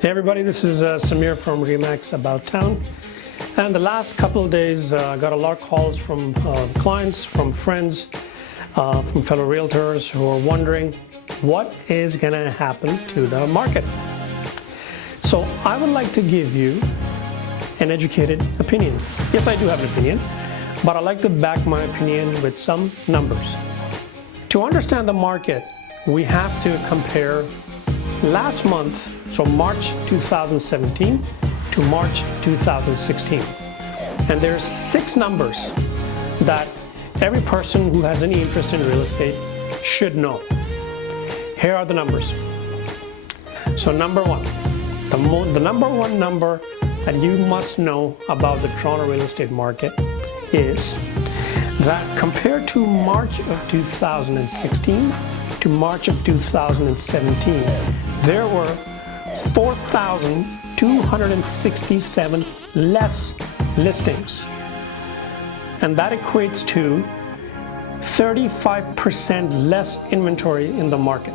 Hey everybody, this is Samir from Remax About Town. And the last couple of days I got a lot of calls from clients, from friends, from fellow realtors who are wondering what is going to happen to the market. So I would like to give you an educated opinion. Yes, I do have an opinion, but I like to back my opinion with some numbers. To understand the market, we have to compare last month, so March 2017 to March 2016. And there's 6 numbers that every person who has any interest in real estate should know. Here are the numbers. So number one, the number one number that you must know about the Toronto real estate market is that compared to March of 2016 to March of 2017, there were 4,267 less listings. And that equates to 35% less inventory in the market.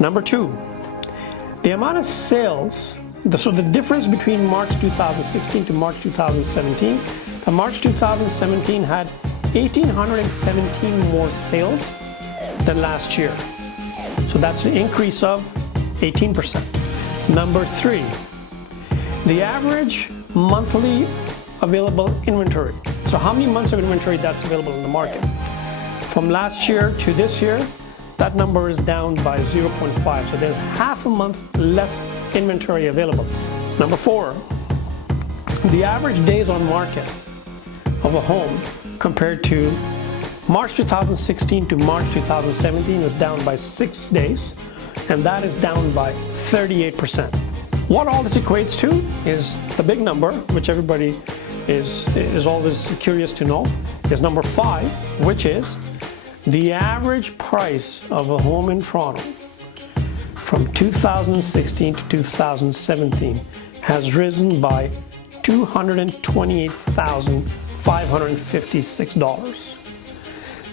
Number two, the amount of sales, so the difference between March 2016 to March 2017, March 2017 had 1,817 more sales than last year. So that's an increase of 18%. Number three, the average monthly available inventory. So how many months of inventory that's available in the market? From last year to this year, that number is down by 0.5. So there's half a month less inventory available. Number four, the average days on market of a home compared to March 2016 to March 2017 is down by 6 days, and that is down by 38%. What all this equates to is the big number, which everybody is always curious to know, is number 5, which is the average price of a home in Toronto from 2016 to 2017 has risen by $228,556.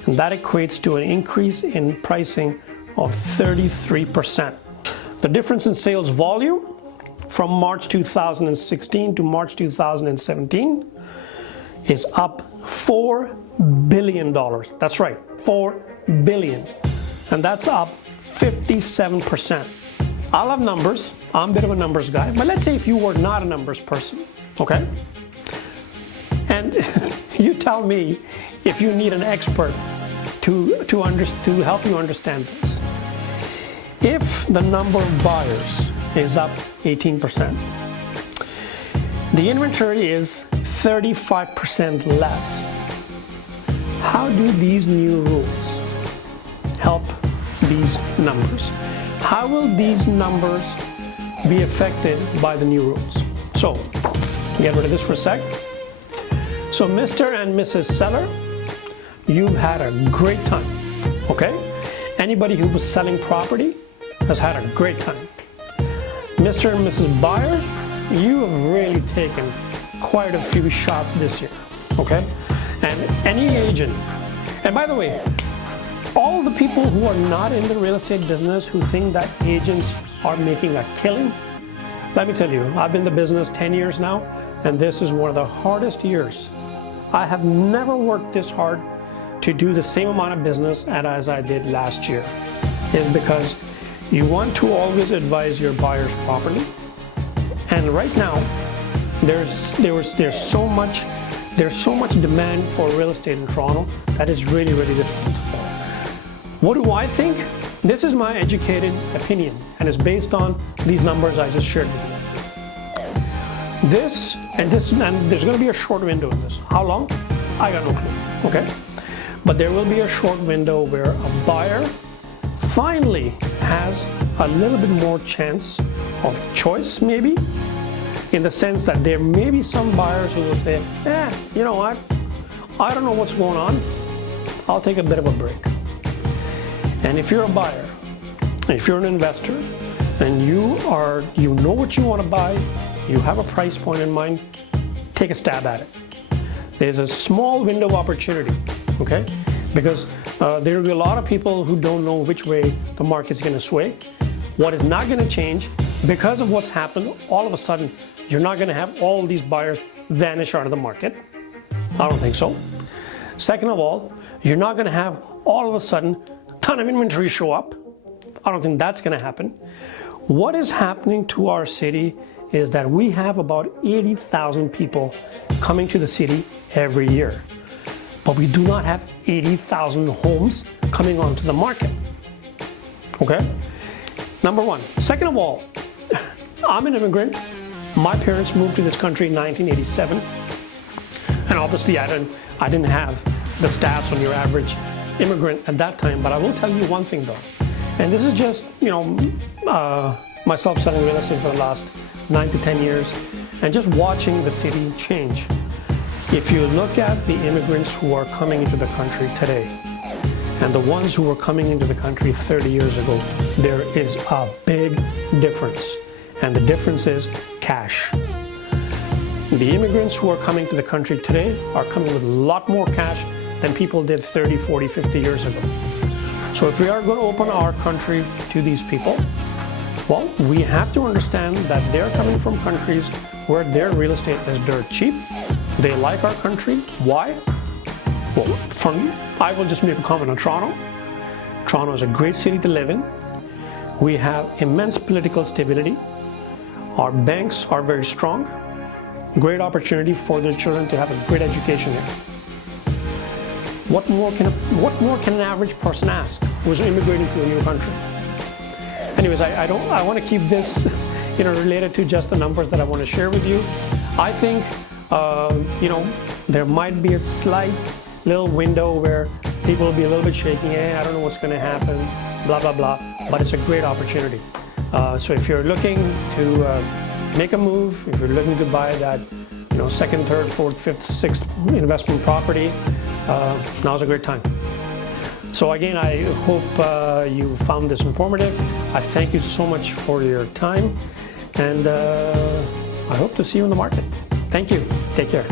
And that equates to an increase in pricing of 33%. The difference in sales volume from March 2016 to March 2017 is up $4 billion. That's right, $4 billion. And that's up 57%. I love numbers. I'm a bit of a numbers guy. But let's say if you were not a numbers person, okay? And you tell me if you need an expert to help you understand this. If the number of buyers is up 18%, the inventory is 35% less. How do these new rules help these numbers? How will these numbers be affected by the new rules? So, get rid of this for a sec. So Mr. and Mrs. Seller, you've had a great time, okay? Anybody who was selling property has had a great time. Mr. and Mrs. Buyer, you have really taken quite a few shots this year, okay? And any agent, and by the way, all the people who are not in the real estate business who think that agents are making a killing, let me tell you, I've been in the business 10 years now, and this is one of the hardest years. I have never worked this hard to do the same amount of business as I did last year. Is because you want to always advise your buyers properly. And right now, there's so much demand for real estate in Toronto that is really, really difficult. What do I think? This is my educated opinion, and it's based on these numbers I just shared with you. And there's going to be a short window in this. How long? I got no clue. Okay, but there will be a short window where a buyer finally has a little bit more chance of choice, maybe, in the sense that there may be some buyers who will say, you know what, I don't know what's going on, I'll take a bit of a break. And if you're a buyer, if you're an investor, and you know what you want to buy, you have a price point in mind, take a stab at it. There's a small window of opportunity, okay? Because there will be a lot of people who don't know which way the market's going to sway. What is not going to change, because of what's happened, all of a sudden, you're not going to have all these buyers vanish out of the market. I don't think so. Second of all, you're not going to have all of a sudden a ton of inventory show up. I don't think that's going to happen. What is happening to our city is that we have about 80,000 people coming to the city every year, but we do not have 80,000 homes coming onto the market. Okay? Number one. Second of all, I'm an immigrant. My parents moved to this country in 1987, and obviously I didn't have the stats on your average immigrant at that time, but I will tell you one thing though, and this is just, myself selling real estate for the last 9 to 10 years and just watching the city change. If you look at the immigrants who are coming into the country today and the ones who were coming into the country 30 years ago, there is a big difference, and the difference is cash. The immigrants who are coming to the country today are coming with a lot more cash than people did 30, 40, 50 years ago. So if we are going to open our country to these people, well, we have to understand that they're coming from countries where their real estate is dirt cheap. They like our country. Why? Well, I will just make a comment on Toronto. Toronto is a great city to live in. We have immense political stability. Our banks are very strong. Great opportunity for their children to have a great education here. What more can an average person ask who's immigrating to a new country? Anyways, I want to keep this related to just the numbers that I want to share with you. I think there might be a slight little window where people will be a little bit shaking. I don't know what's going to happen, blah blah blah. But it's a great opportunity. So if you're looking to make a move, if you're looking to buy that second, third, fourth, fifth, sixth investment property, now's a great time. So again, I hope you found this informative. I thank you so much for your time, and I hope to see you in the market. Thank you. Take care.